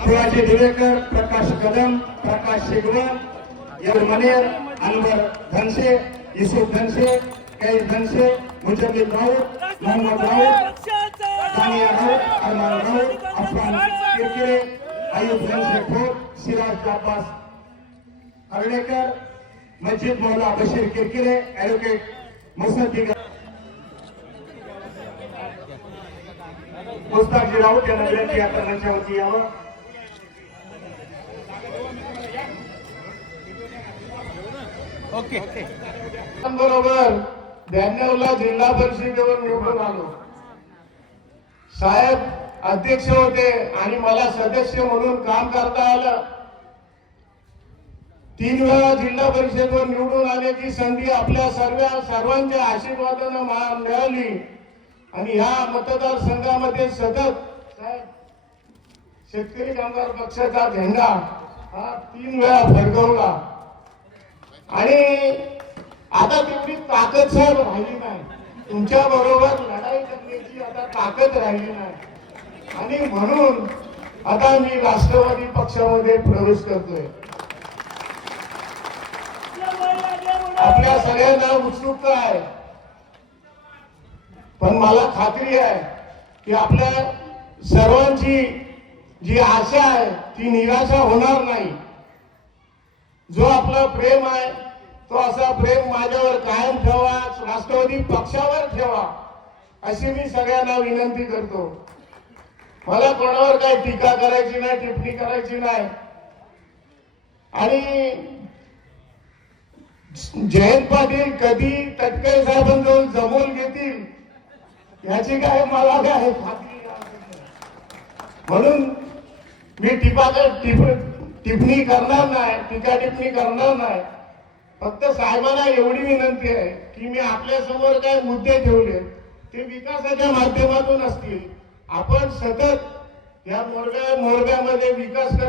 शिवाजी दिवेकर प्रकाश कदम प्रकाश शेगवन यर मनेर अनवर धनसे युसुफ धनसे कैस धनसे मुजमिल राऊत मोहम्मद राऊत सानिया राऊत अरमान राऊत अफान किरकिरे आयुष धनसे खोत सिराज अब्बास हर्डेकर मस्जिद मौला बशीर किरकिरे ऍडव्होकेट मुसद्दी मुस्ताकजी राऊत यांना विनंती आता मंचावरती यावं. ओके. बरोबर. ब्याण्णवला जिल्हा परिषदेवर निवडून आलो. साहेब अध्यक्ष होते आणि मला सदस्य म्हणून काम करता आलं. तीन वेळा जिल्हा परिषदेवर निवडून आल्याची संधी आपल्या सर्व सर्वांच्या आशीर्वादानं मा- मिळाली. आणि ह्या मतदारसंघामध्ये सतत साहेब शेतकरी कामगार पक्षाचा झेंडा हा तीन वेळा फडकवला. आणि आता तेवढी ताकद साहेब राहिली नाही. तुमच्या बरोबर लढाई करण्याची आता ताकद राहिली नाही. आणि म्हणून आता मी राष्ट्रवादी पक्षामध्ये प्रवेश करतोय. आपल्या सगळ्यांना उत्सुकता आहे. पण मला खात्री आहे की आपल्या सर्वांची जी आशा आहे ती निराशा होणार नाही. जो आपला प्रेम आहे तो असा प्रेम माझ्यावर कायम ठेवा राष्ट्रवादी पक्षावर ठेवा अशी मी सगळ्यांना विनंती करतो. मला कोणावर काही टीका करायची नाही टिप्पणी करायची नाही. आणि जयंत पाटील कधी तटकरे साहेबांजवळ जमून घेतील याची काय मला काय नाही. म्हणून मी टिपा टिप टिप्पणी करणार नाही टीका टिप्पणी करणार नाही फक्त साहेबांना एवढी विनंती आहे की मी आपल्यासमोर काय मुद्दे ठेवले ते विकासाच्या माध्यमातून असतील आपण सतत या मोरब्या मोरब्यामध्ये विकास करत